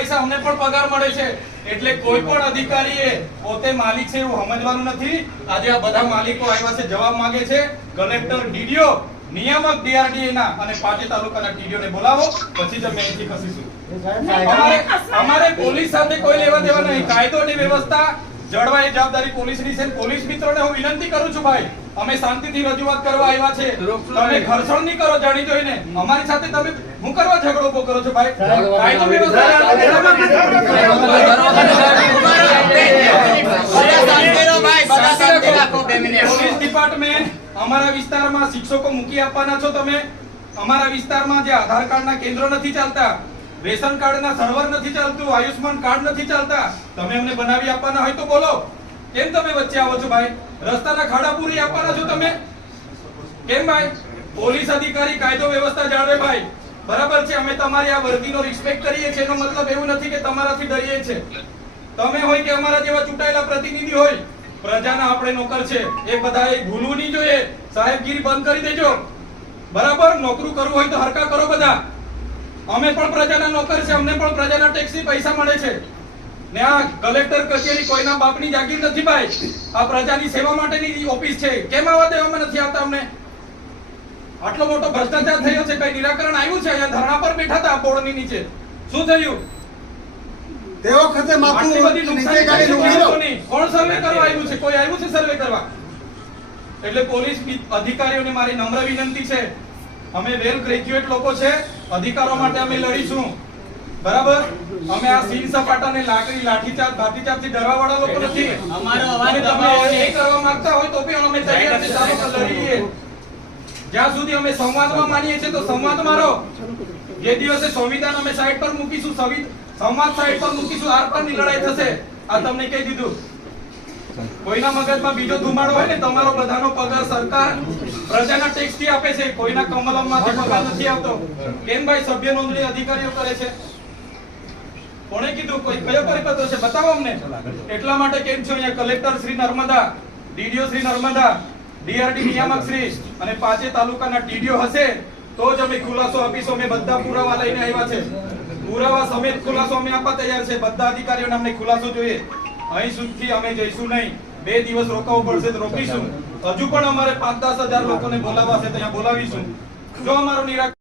પૈસા અમને પણ પગાર મળે છે એટલે કોઈ પણ અધિકારીએ પોતે માલિક છે એવું સમજવાનું નથી। આજે આ બધા માલિકો આવ્યા છે, જવાબ માંગે છે। કલેક્ટર, ડીડીઓ, નિયામક ડીઆરડીએ ના અને પાંચે તાલુકાના ટીડીઓ ને બોલાવો, પછી જ અમે અહીંથી ખસીશું। અમારે પોલીસ સાથે કોઈ લેવા દેવા નહીં। કાયદો અને વ્યવસ્થા જળવાય એ જવાબદારી પોલીસની છે। પોલીસ મિત્રોને હું વિનંતી કરું છું ભાઈ, અમે શાંતિથી રજૂઆત કરવા આવ્યા છે, તમે ઘર્ષણ નહીં કરો જાણી જોઈને। અમારી સાથે તમે હું કરવા ઝઘડો ઉભો કરો છો ભાઈ? કાયદો વ્યવસ્થા પોલીસ ડિપાર્ટમેન્ટ અમારા વિસ્તારમાં શિક્ષકો મૂકી આપવાના છો તમે। અમારા વિસ્તારમાં જે આધાર કાર્ડના કેન્દ્રો નથી ચાલતા, રેશન કાર્ડના સર્વર નથી ચાલતું, આયુષ્માન કાર્ડ નથી ચાલતા, તમે અમને બનાવી આપવાના હોય તો બોલો। કેમ તમે વચ્ચે આવો છો ભાઈ? રસ્તાના ખાડા પૂરી આપવાના છો તમે કેમ ભાઈ? પોલીસ અધિકારી કાયદો વ્યવસ્થા જાળવે ભાઈ, બરાબર છે। અમે તમારી આ વર્દીનો રિસ્પેક્ટ કરીએ છીએ, એનો મતલબ એવું નથી કે તમારાથી ડરીએ છીએ। તમે હોય કે અમારા જેવા ચૂંટાયેલા પ્રતિનિધિ હોય, પ્રજાના આપણે નોકર છે, એ બધાએ ભૂલવું નહીં જોઈએ। સાહેબગીરી બંધ કરી દેજો, બરાબર? નોકરી કરવું હોય તો હરકા કરો બધા। અમે પણ પ્રજાના નોકર છે, અમને પણ પ્રજાના ટેક્સથી પૈસા મળે છે ને આ કલેક્ટર કચેરી કોઈના બાપની જાગીર નથી ભાઈ, આ પ્રજાની સેવા માટેની ઓફિસ છે। કેમ આવવા દેવામાં નથી આવતા અમને? આટલો મોટો ભ્રષ્ટાચાર થયો છે, કઈ નિરાકરણ આવ્યું છે? અહીંયા ધરણા પર બેઠા હતા બોર્ડની નીચે, શું થયું? તે વખતે માથું નીચે ગાડી ડૂબી ગયો। કોણ સર્વે કરવા આવ્યું છે? કોઈ આવ્યું છે સર્વે કરવા? એટલે પોલીસ અધિકારીઓને મારી નમ્ર વિનંતી છે, અમે વેલ ગ્રેજ્યુએટ લોકો છે, અધિકારો માટે અમે લડીશું, બરાબર? અમે આ સીન સપાટાને લાઠીચાર્જ ભાતીચાર્જથી ડરવાવાળા લોકો નથી। અમારો અવાજ તમે એ કરવા માંગતા હોય તો પણ અમે તૈયાર છીએ, ચાલો લડીએ। જ્યાં સુધી અમે સંવાદમાં માનીએ છીએ તો સંવાદ મારો। જે દિવસે સંવિધાન અમે સાઈડ પર મૂકીશું, સંવાદ સાઈડ પર મૂકીશું, આર પારની લડાઈ થશે। આ તમને કહી દીધું। કોઈના મગજમાં બીજો ધુમાડો હોય ને, તમારો બધાનો પગાર સરકાર પ્રજાના ટેક્સ થી આપે છે, કોઈના કમલમમાંથી પગાર નથી આવતો। કેમ ભાઈ સભ્ય નોંધણી અધિકારીઓ કરે છે? કોણે કીધું? કોઈ કયો પરિપત્ર છે? બતાવો અમને। એટલા માટે કેમ છો અહીંયા collector Shri Narmada, DDO Shri Narmada, DRD નિયામક શ્રી અને પાંચે તાલુકાના ટીડીઓ હશે તો જ અમે ખુલાસો આપીશું। અમે બધા પુરાવા લઈને આવ્યા છે, પુરાવા સમેત ખુલાસો અમે આપવા તૈયાર છે। બધા અધિકારીઓને અમને ખુલાસો જોઈએ। અહીં સુધી અમે જઈશું નહીં, 2 દિવસ રોકાવું પડશે તો રોકીશું। હજુ પણ અમારે 5-10 હજાર લોકોને બોલાવવા છે, ત્યાં બોલાવીશું। જો અમારો નિરાકરણ